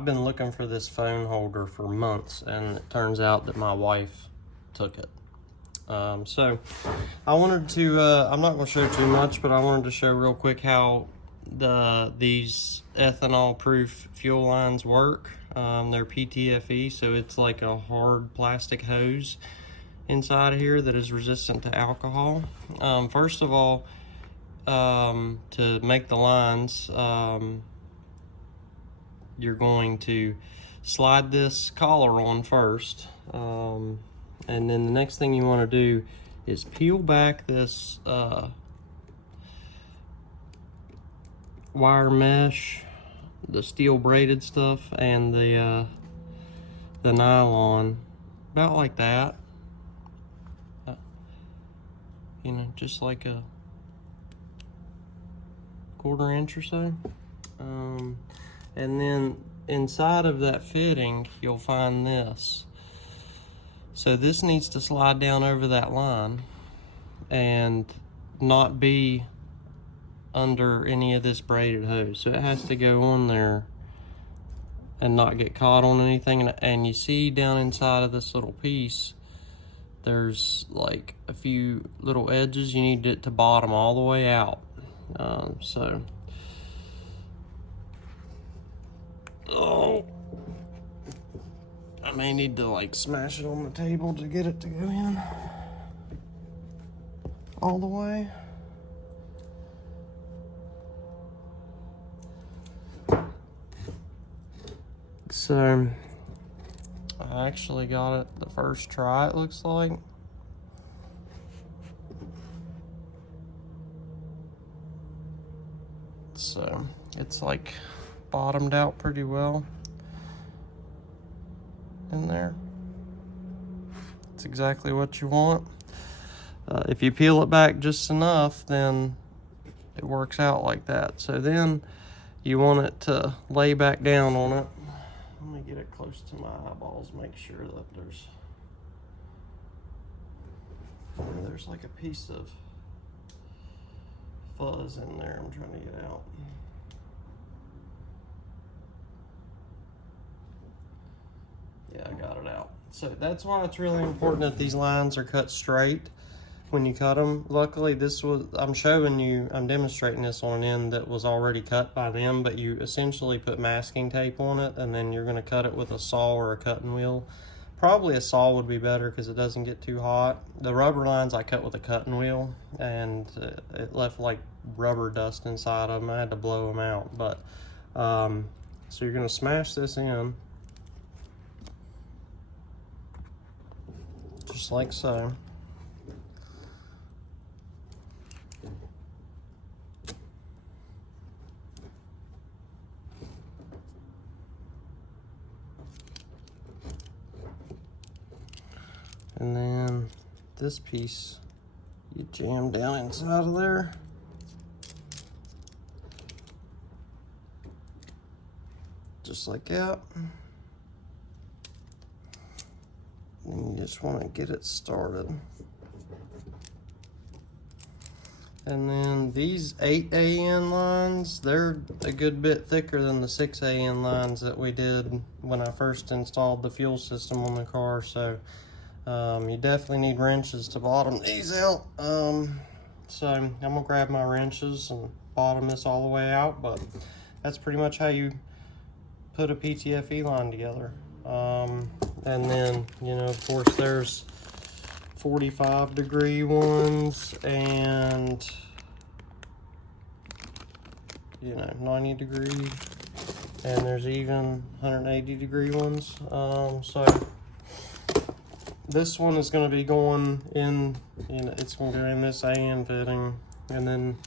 I've been looking for this phone holder for months, and it turns out that my wife took it. So I wanted to, I'm not going to show too much, but I wanted to show real quick how these ethanol proof fuel lines work. They're PTFE, so it's like a hard plastic hose inside of here that is resistant to alcohol. First of all, to make the lines, you're going to slide this collar on first, and then the next thing you want to do is peel back this wire mesh, the steel braided stuff, and the nylon, about like that. You know, just like a 1/4 inch or so. And then inside of that fitting, you'll find this. So this needs to slide down over that line and not be under any of this braided hose. So it has to go on there and not get caught on anything. And you see down inside of this little piece, there's like a few little edges. You need it to bottom all the way out. Oh, I may need to like smash it on the table to get it to go in all the way. So I actually got it the first try, it looks like. So it's like bottomed out pretty well in there. It's exactly what you want. If you peel it back just enough, then it works out like that. So then you want it to lay back down on it. Let me get it close to my eyeballs, make sure that there's like a piece of fuzz in there I'm trying to get out. Yeah, I got it out. So that's why it's really important that these lines are cut straight when you cut them. Luckily, I'm demonstrating this on an end that was already cut by them, but you essentially put masking tape on it, and then you're going to cut it with a saw or a cutting wheel. Probably a saw would be better because it doesn't get too hot. The rubber lines I cut with a cutting wheel, and it left like rubber dust inside of them. I had to blow them out. But so you're going to smash this in, just like so. And then this piece, you jam down inside of there. Just like that. And you just want to get it started. And then these 8AN lines, they're a good bit thicker than the 6AN lines that we did when I first installed the fuel system on the car. So you definitely need wrenches to bottom these out. So I'm gonna grab my wrenches and bottom this all the way out, but that's pretty much how you put a PTFE line together. And then, you know, of course, there's 45-degree ones and, you know, 90-degree, and there's even 180-degree ones. So this one is going to be going in, you know, it's going to go in this AN fitting, and then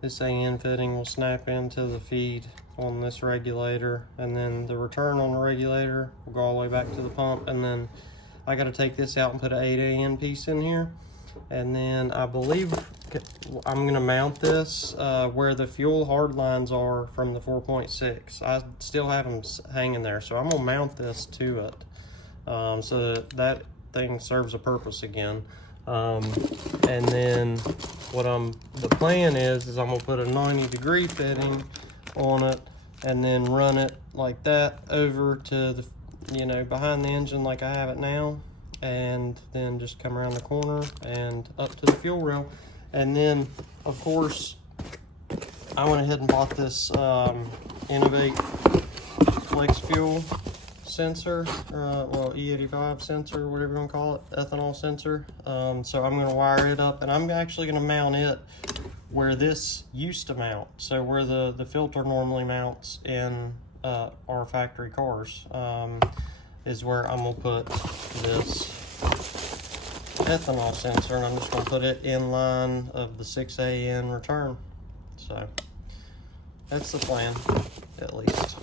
this AN fitting will snap into the feed on this regulator, and then the return on the regulator will go all the way back to the pump. And then I got to take this out and put an 8AN piece in here, and then I believe I'm going to mount this where the fuel hard lines are from the 4.6. I still have them hanging there, so I'm going to mount this to it so that thing serves a purpose again. And then the plan is I'm going to put a 90-degree fitting on it and then run it like that over to the, you know, behind the engine like I have it now, and then just come around the corner and up to the fuel rail. And then of course I went ahead and bought this Innovate flex fuel sensor, well, E85 sensor, whatever you want to call it, ethanol sensor. So I'm going to wire it up, and I'm actually going to mount it where this used to mount, so where the filter normally mounts in our factory cars, is where I'm going to put this ethanol sensor, and I'm just going to put it in line of the 6AN return. So that's the plan, at least.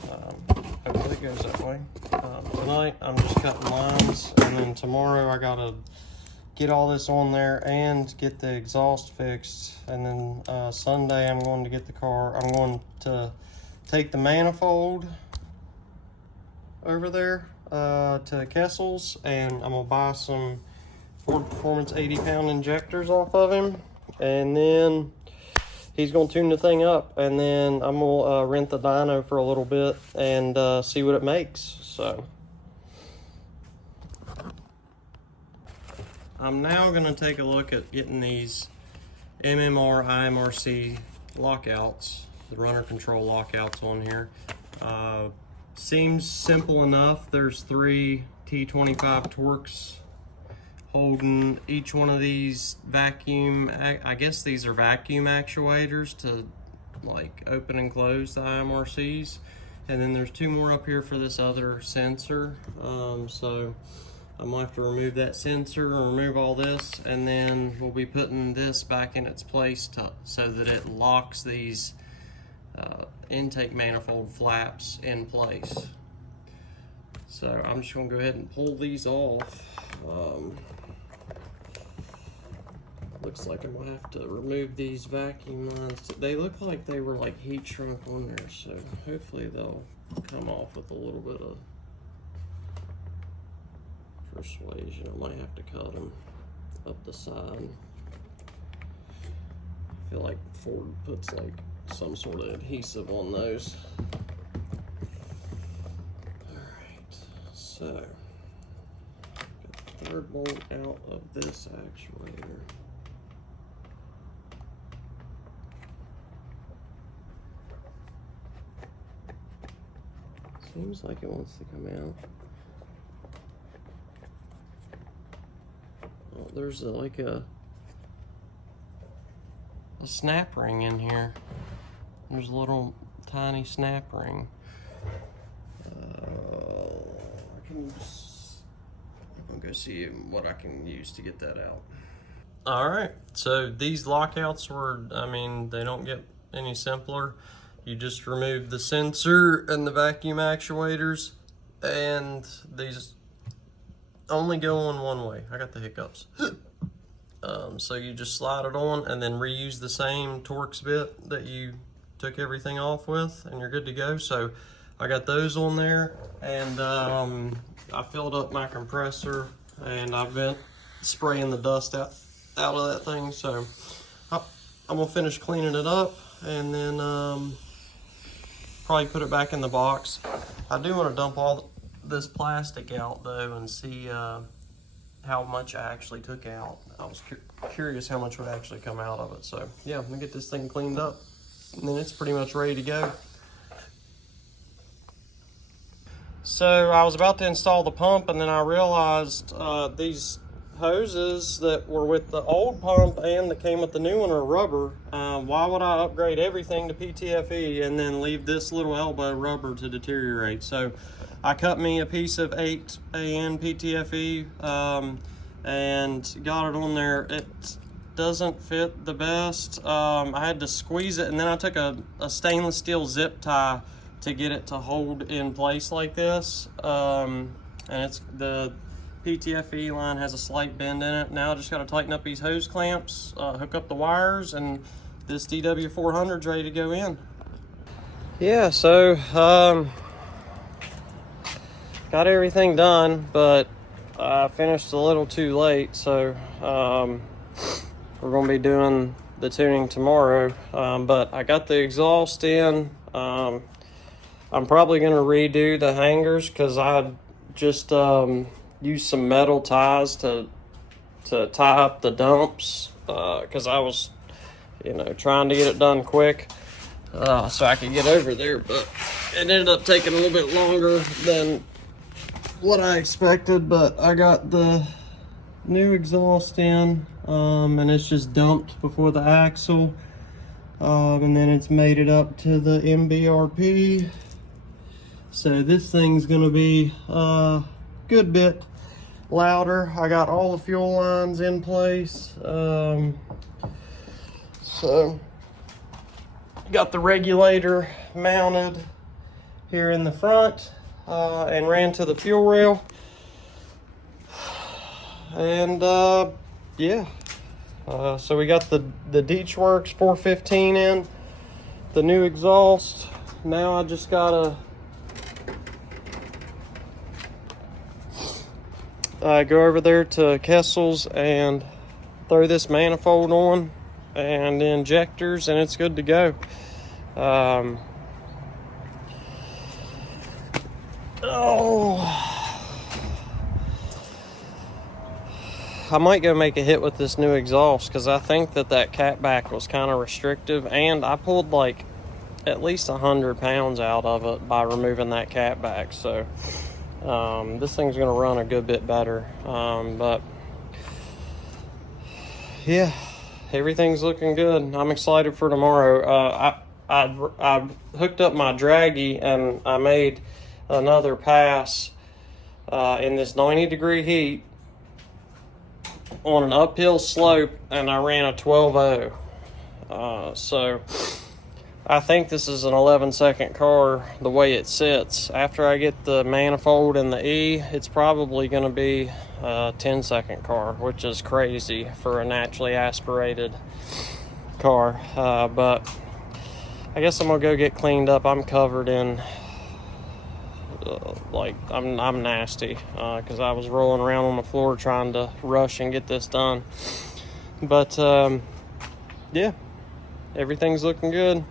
Hopefully it goes that way. Tonight I'm just cutting lines, and then tomorrow I gotta get all this on there and get the exhaust fixed, and then Sunday I'm going to get the car. I'm going to take the manifold over there to Kessel's, and I'm gonna buy some Ford Performance 80-pound injectors off of him, and then he's gonna tune the thing up, and then I'm gonna rent the dyno for a little bit and see what it makes. So I'm now gonna take a look at getting these MMR IMRC lockouts, the runner control lockouts on here. Seems simple enough. There's 3 T25 Torx holding each one of these vacuum, I guess these are vacuum actuators to like open and close the IMRCs, and then there's 2 more up here for this other sensor. So I'm gonna have to remove that sensor and remove all this, and then we'll be putting this back in its place so that it locks these intake manifold flaps in place. So I'm just gonna go ahead and pull these off. Looks like I'm gonna have to remove these vacuum lines. They look like they were like heat shrunk on there, so hopefully they'll come off with a little bit of persuasion. I might have to cut them up the side. I feel like Ford puts like some sort of adhesive on those. Alright, so get the 3rd bolt out of this actuator. Seems like it wants to come out. Oh, there's like a snap ring in here. There's a little tiny snap ring. I'm gonna go see what I can use to get that out. All right, so these lockouts were, I mean, they don't get any simpler. You just remove the sensor and the vacuum actuators, and these only go on one way. I got the hiccups. So you just slide it on and then reuse the same Torx bit that you took everything off with, and you're good to go. So I got those on there, and I filled up my compressor, and I've been spraying the dust out of that thing. So I'm gonna finish cleaning it up, and then probably put it back in the box. I do want to dump all this plastic out though and see how much I actually took out. I was curious how much would actually come out of it. So yeah, I'm gonna get this thing cleaned up, and then it's pretty much ready to go. So I was about to install the pump, and then I realized these hoses that were with the old pump and that came with the new one are rubber. Why would I upgrade everything to PTFE and then leave this little elbow rubber to deteriorate? So I cut me a piece of 8AN PTFE and got it on there. It doesn't fit the best. I had to squeeze it, and then I took a stainless steel zip tie to get it to hold in place like this. And it's the PTFE line has a slight bend in it. Now I just got to tighten up these hose clamps, hook up the wires, and this DW400's ready to go in. Yeah, so got everything done, but I finished a little too late, so we're going to be doing the tuning tomorrow. But I got the exhaust in. I'm probably going to redo the hangers because I just used some metal ties to tie up the dumps because I was, trying to get it done quick so I could get over there, but it ended up taking a little bit longer than what I expected. But I got the new exhaust in, and it's just dumped before the axle, and then it's made it up to the MBRP. So this thing's gonna be a good bit louder. I got all the fuel lines in place. So got the regulator mounted here in the front, and ran to the fuel rail. And yeah, so we got the Deechworks 415 in, the new exhaust. Now I just gotta go over there to Kessel's and throw this manifold on and the injectors, and it's good to go. I might go make a hit with this new exhaust because I think that catback was kind of restrictive, and I pulled like at least 100 pounds out of it by removing that catback. So this thing's going to run a good bit better. But yeah, everything's looking good. I'm excited for tomorrow. I hooked up my draggy and I made another pass in this 90-degree heat on an uphill slope, and I ran a 12.0. So I think this is an 11-second car the way it sits. After I get the manifold and the E, it's probably going to be a 10-second car, which is crazy for a naturally aspirated car. But I guess I'm going to go get cleaned up. I'm covered in, I'm nasty because I was rolling around on the floor trying to rush and get this done. But yeah, everything's looking good.